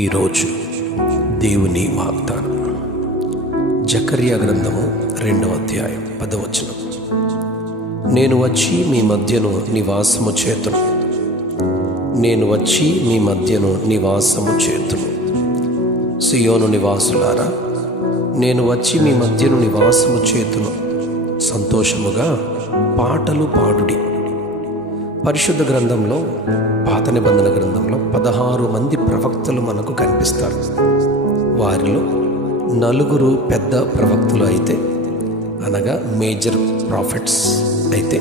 ఈరోజు దేవుని వాగ్దానం జకర్యా గ్రంథము 2వ అధ్యాయం 10వ వచనం. నేను వచ్చి మీ మధ్యను నివాసము చేతును. నేను వచ్చి మీ మధ్యను నివాసము చేతును. సియోను నివాసులారా, నేను వచ్చి మీ మధ్యను నివాసము చేతును. సంతోషముగా పాటలు పాడుడి. పరిశుద్ధ గ్రంథంలో, పాత నిబంధన గ్రంథంలో 16 మంది ప్రవక్తలు మనకు కనిపిస్తారు. వారిలో 4 పెద్ద ప్రవక్తలు అయితే, అనగా మేజర్ ప్రాఫిట్స్ అయితే,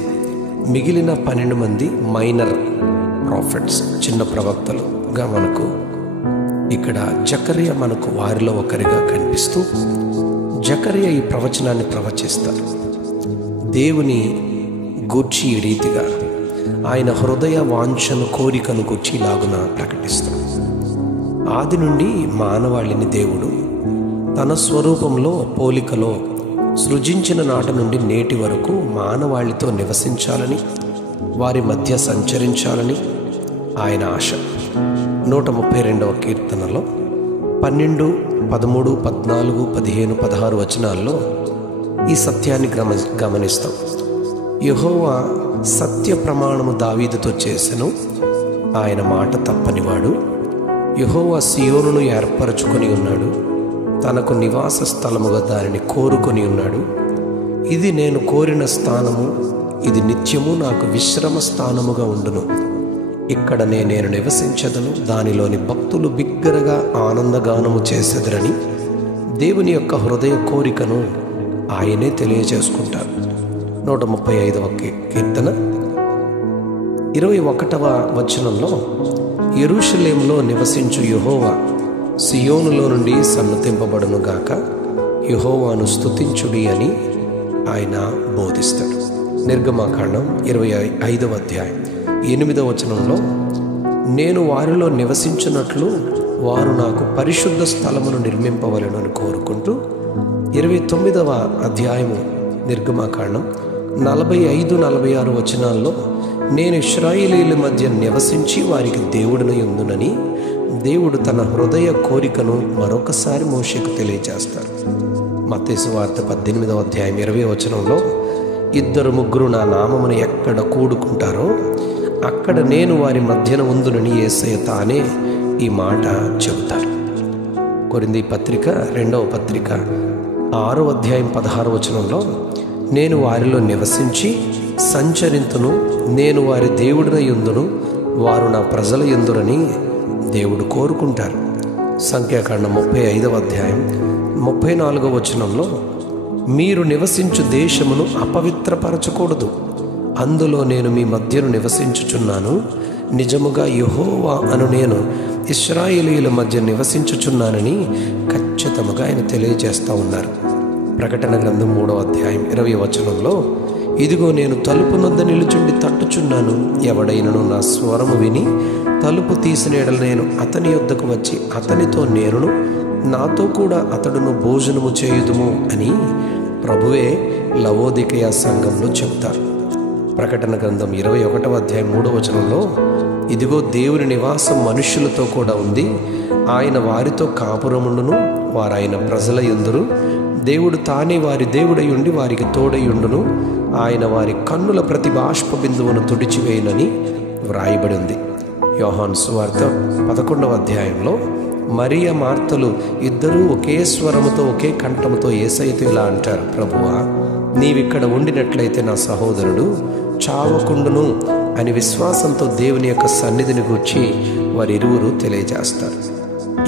మిగిలిన 12 మంది మైనర్ ప్రాఫిట్స్, చిన్న ప్రవక్తలుగా మనకు ఇక్కడ జకర్యా మనకు వారిలో ఒకరిగా కనిపిస్తూ, జకర్యా ఈ ప్రవచనాన్ని ప్రవచిస్తారు. దేవుని గూర్చి ఈ రీతిగా ఆయన హృదయ వాంఛను, కోరికను గూర్చి ఇలాగున ప్రకటిస్తాడు. ఆది నుండి మానవాళిని దేవుడు తన స్వరూపంలో, పోలికలో సృజించిన నాటి నుండి నేటి వరకు మానవాళితో నివసించాలని, వారి మధ్య సంచరించాలని ఆయన ఆశ. 132వ కీర్తనలో 12, 13, 14, 15, 16 వచనాల్లో ఈ సత్యాన్ని గమనిస్తాం. యెహోవా సత్య ప్రమాణము దావీదుతో చేసెను, ఆయన మాట తప్పనివాడు. యెహోవా సియోనును ఏర్పరచుకొని ఉన్నాడు, తనకు నివాస స్థలముగా దానిని కోరుకొని ఉన్నాడు. ఇది నేను కోరిన స్థానము, ఇది నిత్యము నాకు విశ్రమ స్థానముగా ఉండును. ఇక్కడ నేను నివసించదను, దానిలోని భక్తులు బిగ్గరగా ఆనందగానము చేసెదరని దేవుని యొక్క హృదయ కోరికను ఆయనే తెలియజేసుకుంటారు. 135వ కీర్తన 21వ వచనంలో, యెరూషలేములో నివసించు యెహోవా సియోనులో నుండి సన్నతింపబడును గాక, యెహోవాను స్తుతించుడి అని ఆయన బోధిస్తాడు. నిర్గమకాండం 25వ అధ్యాయం 8వ వచనంలో, నేను వారిలో నివసించున్నట్లు వారు నాకు పరిశుద్ధ స్థలమును నిర్మింపవలెను అని కోరుకుంటూ, 29వ అధ్యాయము నిర్గమకాండం 45, 46 వచనాల్లో, నేను ఇశ్రాయేలీయుల మధ్య నివసించి వారికి దేవుడినై ఉందునని దేవుడు తన హృదయ కోరికను మరొకసారి మోషేకు తెలియజేస్తారు. మత్తయి సువార్త 18వ అధ్యాయం 20వ వచనంలో, 2-3 నా నామమును ఎక్కడ కూడుకుంటారో అక్కడ నేను వారి మధ్యన ఉందునని యేసయ్య తానే ఈ మాట చెబుతారు. కొరింథీ పత్రిక 2వ పత్రిక 6వ అధ్యాయం 16వ వచనంలో, నేను వారిలో నివసించి సంచరింతును, నేను వారి దేవుడినై యుందును, వారు నా ప్రజల యుందురని దేవుడు కోరుకుంటారు. సంఖ్యాకాండం 35వ అధ్యాయం 34వ వచనంలో, మీరు నివసించు దేశమును అపవిత్రపరచకూడదు, అందులో నేను మీ మధ్యను నివసించుచున్నాను, నిజముగా యెహోవా అను నేను ఇశ్రాయేలీయుల మధ్య నివసించుచున్నానని ఖచ్చితంగా ఆయన తెలియజేస్తూ ఉన్నారు. ప్రకటన గ్రంథం 3వ అధ్యాయం 20వ వచనంలో, ఇదిగో నేను తలుపు నొద్ద నిలుచుండి తట్టుచున్నాను, ఎవడైనను నా స్వరము విని తలుపు తీసిన యెడల నేను అతని యొద్దకు వచ్చి అతనితో నేనును, నాతో కూడా అతడును భోజనము చేయుదుము అని ప్రభువే లవోదికయ సంఘంలో చెబుతారు. ప్రకటన గ్రంథం 21వ అధ్యాయం 3వ వచనంలో, ఇదిగో దేవుని నివాసం మనుష్యులతో కూడా ఉంది, ఆయన వారితో కాపురముండును, వారాయన ప్రజల యందురు, దేవుడు తానే వారి దేవుడై ఉండి వారికి తోడయుండును, ఆయన వారి కన్నుల ప్రతి బాష్ప బిందువును తుడిచివేయనని వ్రాయబడి ఉంది. యోహాను సువార్త 11వ అధ్యాయంలో మరియ, మార్తలు ఇద్దరూ ఒకే స్వరముతో, ఒకే కంఠముతో యేసయ్యతో ఇలా అంటారు, ప్రభువా నీవిక్కడ ఉండినట్లయితే నా సహోదరుడు చావకుండును అని విశ్వాసంతో దేవుని యొక్క సన్నిధిని గూర్చి వారిరువురు తెలియజేస్తారు.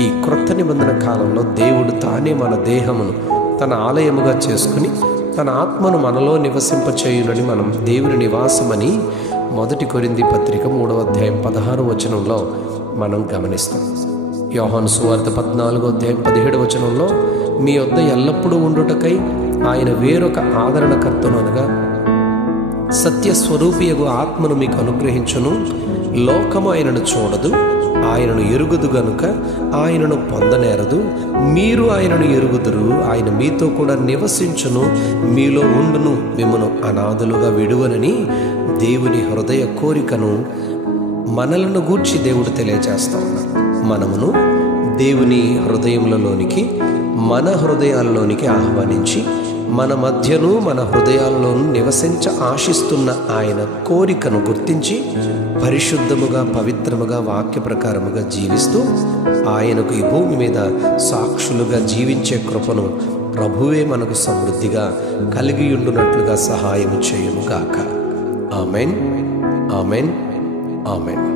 ఈ క్రొత్త నిబంధన కాలంలో దేవుడు తానే మన దేహమును తన ఆలయముగా చేసుకుని తన ఆత్మను మనలో నివసింపచేయునని మనం దేవుని నివాసమని 1 కొరింథీ పత్రిక 3వ అధ్యాయం 16వ వచనంలో మనం గమనిస్తాం. యోహాను సువార్త 14వ అధ్యాయం 17వ వచనంలో, మీ వద్ద ఎల్లప్పుడూ ఉండుటకై ఆయన వేరొక ఆదరణకర్తను, అనగా సత్యస్వరూపియగు ఆత్మను మీకు అనుగ్రహించును, లోకము ఆయనను చూడదు, ఆయనను ఎరుగుదు గనుక ఆయనను పొందనేరదు, మీరు ఆయనను ఎరుగుదురు, ఆయన మీతో కూడా నివసించును, మీలో ఉండును, మిమ్మను అనాథలుగా విడువనని దేవుని హృదయ కోరికను మనలను గూర్చి దేవుడు తెలియజేస్తా ఉన్నాడు. మనమును దేవుని హృదయములలోనికి, మన హృదయాల్లోనికి ఆహ్వానించి మన మధ్యను మన హృదయాల్లోనూ నివసించ ఆశిస్తున్న ఆయన కోరికను గుర్తించి పరిశుద్ధముగా, పవిత్రముగా, వాక్య ప్రకారముగా జీవిస్తూ ఆయనకు ఈ భూమి మీద సాక్షులుగా జీవించే కృపను ప్రభువే మనకు సమృద్ధిగా కలిగియుండునట్లుగా సహాయము చేయునుగాక. Amen, amen, amen.